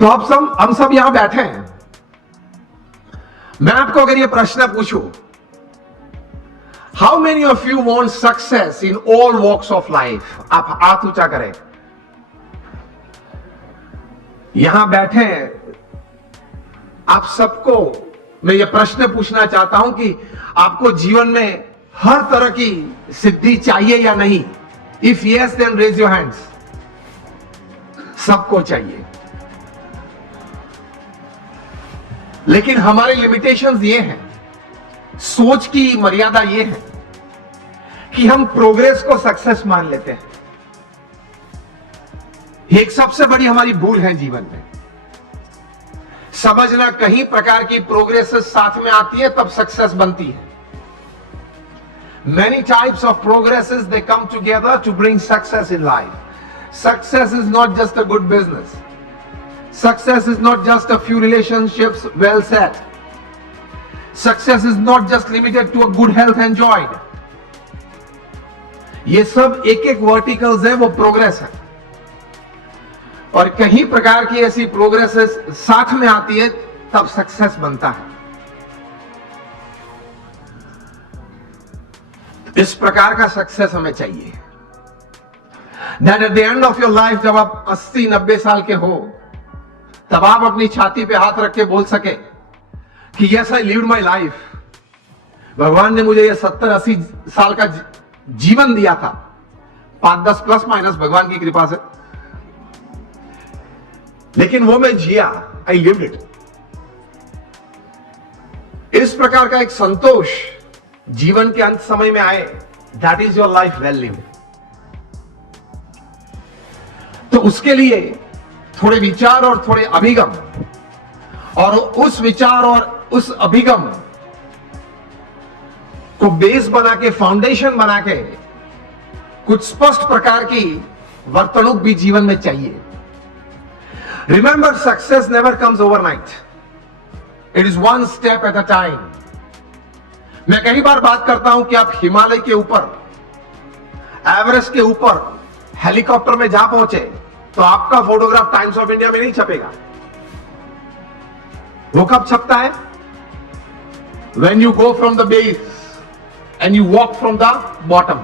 तो अब हम सब यहां बैठे हैं। मैं आपको अगर यह प्रश्न पूछूं, how many of you want success in all walks of life? आप हाथ ऊंचा करें। यहां बैठे हैं आप सबको मैं यह प्रश्न पूछना चाहता हूं कि आपको जीवन में हर तरह की सिद्धि चाहिए या नहीं? If yes then raise your hands. सबको चाहिए, लेकिन हमारे लिमिटेशंस ये हैं, सोच की मर्यादा ये है कि हम प्रोग्रेस को सक्सेस मान लेते हैं। ये एक सबसे बड़ी हमारी भूल है जीवन में। समझना कहीं प्रकार की प्रोग्रेस साथ में आती है तब सक्सेस बनती है। Many types of progresses they come together to bring success in life. Success is not just a good business. Success is not just a few relationships well set. Success is not just limited to a good health enjoyed. ये सब एक एक verticals है, वो progress है। और कहीं प्रकार की ऐसी प्रोग्रेसेस साथ में आती है तब सक्सेस बनता है। इस प्रकार का सक्सेस हमें चाहिए। That at the end of your life, जब आप 80-90 साल के हो, तब आप अपनी छाती पे हाथ रख के बोल सके कि yes, I lived my life. भगवान ने मुझे ये 70-80 साल का जीवन दिया था, 5-10 प्लस माइनस भगवान की कृपा से, लेकिन वो मैं जिया, I lived it. इस प्रकार का एक संतोष जीवन के अंत समय में आए, that is your life well lived. तो उसके लिए थोड़े विचार और थोड़े अभिगम, और उस विचार और उस अभिगम को बेस बना के, फाउंडेशन बना के कुछ स्पष्ट प्रकार की वर्तणुक भी जीवन में चाहिए। Remember, success never comes overnight, it is one step at a time. मैं कई बार बात करता हूं कि आप हिमालय के ऊपर, एवरेस्ट के ऊपर हेलीकॉप्टर में जा पहुंचे तो आपका फोटोग्राफ टाइम्स ऑफ इंडिया में नहीं छपेगा। वो कब छपता है? When you go from the base and you walk from the bottom.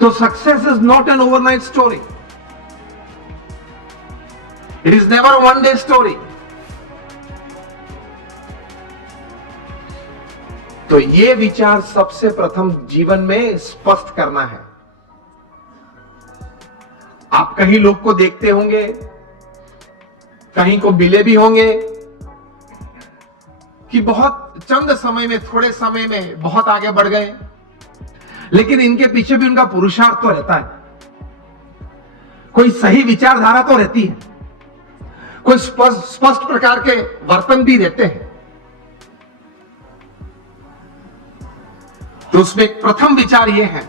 So success is not an overnight story. It is never a one-day story. तो ये विचार सबसे प्रथम जीवन में स्पष्ट करना है। आप कहीं लोग को देखते होंगे, कहीं को मिले भी होंगे कि बहुत चंद समय में, थोड़े समय में बहुत आगे बढ़ गए, लेकिन इनके पीछे भी उनका पुरुषार्थ तो रहता है। कोई सही विचारधारा तो रहती है, कोई स्पष्ट प्रकार के वर्तन भी रहते हैं। तो उसमें एक प्रथम विचार यह है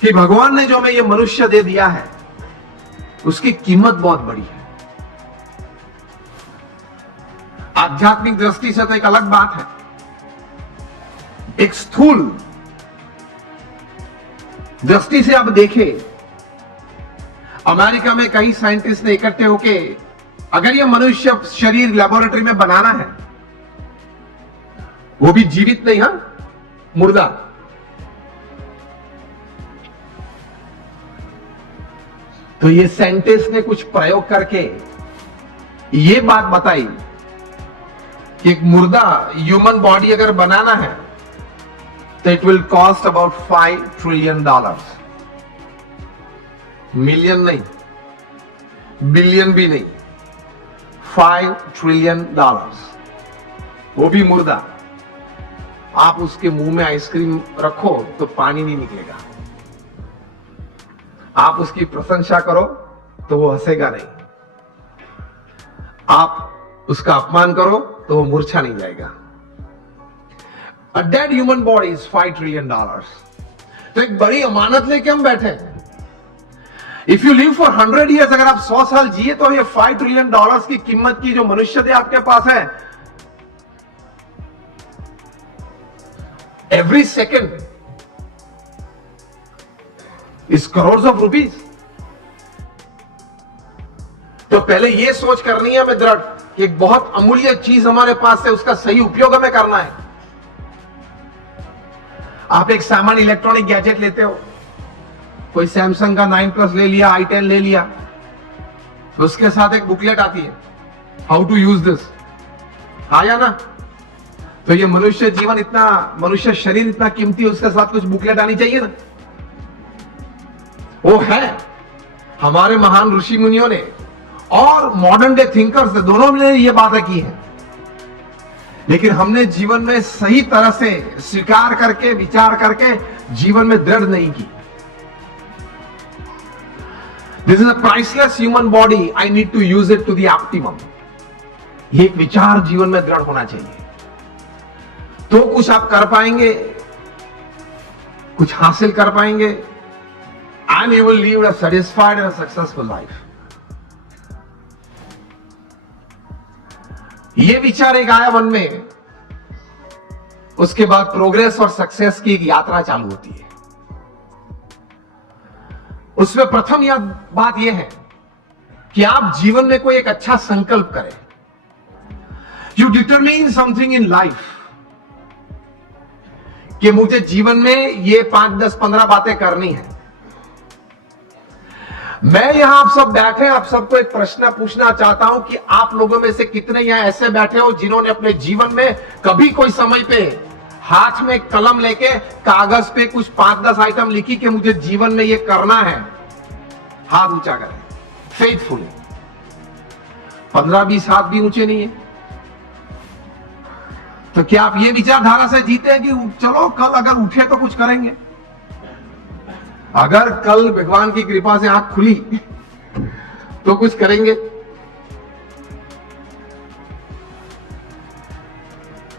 कि भगवान ने जो हमें यह मनुष्य दे दिया है, उसकी कीमत बहुत बड़ी है। आध्यात्मिक दृष्टि से तो एक अलग बात है, एक स्थूल दृष्टि से आप देखें, अमेरिका में कई साइंटिस्ट ने इकट्ठे होके अगर यह मनुष्य शरीर लेबोरेटरी में बनाना है, वो भी जीवित नहीं, हाँ, मुर्दा, तो ये साइंटिस्ट ने कुछ प्रयोग करके ये बात बताई कि एक मुर्दा ह्यूमन बॉडी अगर बनाना है तो it will cost about $5 trillion. Million नहीं, बिलियन भी नहीं, $5 ट्रिलियन, वो भी मुर्दा। आप उसके मुंह में आइसक्रीम रखो तो पानी नहीं निकलेगा, आप उसकी प्रशंसा करो तो वो हंसेगा नहीं, आप उसका अपमान करो तो वो मूर्छा नहीं जाएगा। A dead human body is $5 trillion. तो एक बड़ी अमानत लेके हम बैठे हैं। If you live for 100 years, अगर आप 100 साल जिए तो ये $5 ट्रिलियन की कीमत की जो मनुष्य दे आपके पास है, every second is crore of rupees. तो पहले यह सोच करनी है हमें दृढ़ कि एक बहुत अमूल्य चीज हमारे पास है, उसका सही उपयोग हमें करना है। आप एक सामान्य इलेक्ट्रॉनिक गैजेट लेते हो, कोई सैमसंग का 9+ ले लिया, i10 ले लिया, तो उसके साथ एक बुकलेट आती है, हाउ टू यूज दिस, आया ना। तो ये मनुष्य जीवन इतना, मनुष्य शरीर इतना कीमती है, उसके साथ कुछ बुकलेट आनी चाहिए ना। वो है हमारे महान ऋषि मुनियों ने और मॉडर्न डे थिंकर्स ने, दोनों ने ये बातें की हैं, लेकिन हमने जीवन में सही तरह से स्वीकार करके, विचार करके जीवन में दृढ़ नहीं की। This is a priceless human body, I need to use it to the optimum. ये एक विचार जीवन में दृढ़ होना चाहिए, तो कुछ आप कर पाएंगे, कुछ हासिल कर पाएंगे, and you will leave a satisfied and successful life. ये विचार एक आया मन में, उसके बाद प्रोग्रेस और सक्सेस की एक यात्रा चालू होती है। उसमें प्रथम बात यह है कि आप जीवन में कोई एक अच्छा संकल्प करें। You determine something in life कि मुझे जीवन में ये 5, 10, 15 बातें करनी है। मैं यहां आप सब बैठे, आप सबको एक प्रश्न पूछना चाहता हूं कि आप लोगों में से कितने यहां ऐसे बैठे हो जिन्होंने अपने जीवन में कभी कोई समय पे हाथ में कलम लेके कागज पे कुछ 5-10 आइटम लिखी कि मुझे जीवन में ये करना है? हाथ ऊंचा करें फेथफुली। 15-20 हाथ भी ऊंचे नहीं है। तो क्या आप ये विचारधारा से जीते हैं कि चलो कल अगर उठे तो कुछ करेंगे? अगर कल भगवान की कृपा से आंख खुली तो कुछ करेंगे?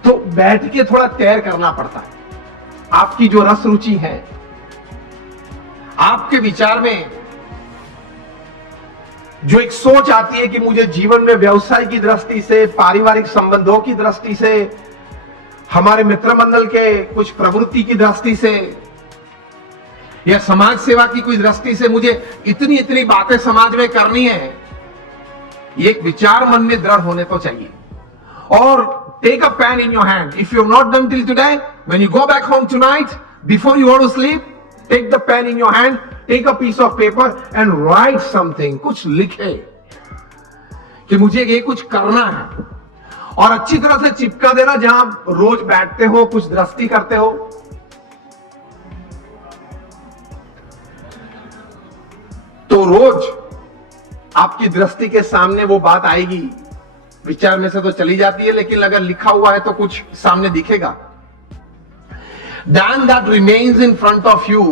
तो बैठ के थोड़ा तैयार करना पड़ता है। आपकी जो रस रुचि है, आपके विचार में जो एक सोच आती है कि मुझे जीवन में व्यवसाय की दृष्टि से, पारिवारिक संबंधों की दृष्टि से, हमारे मित्र मंडल के कुछ प्रवृत्ति की दृष्टि से या समाज सेवा की कोई दृष्टि से मुझे इतनी इतनी बातें समाज में करनी है, ये एक विचार मन में दृढ़ होने तो चाहिए। और take a pen in your hand if you have not done till today, when you go back home tonight, before you go to sleep, take the pen in your hand, take a piece of paper and write something. कुछ लिखे कि मुझे ये कुछ करना है, और अच्छी तरह से चिपका देना जहां रोज बैठते हो, कुछ दृष्टि करते हो। तो रोज आपकी दृष्टि के सामने वो बात आएगी, विचार में से तो चली जाती है, लेकिन अगर लिखा हुआ है तो कुछ सामने दिखेगा। Then that remains in front of you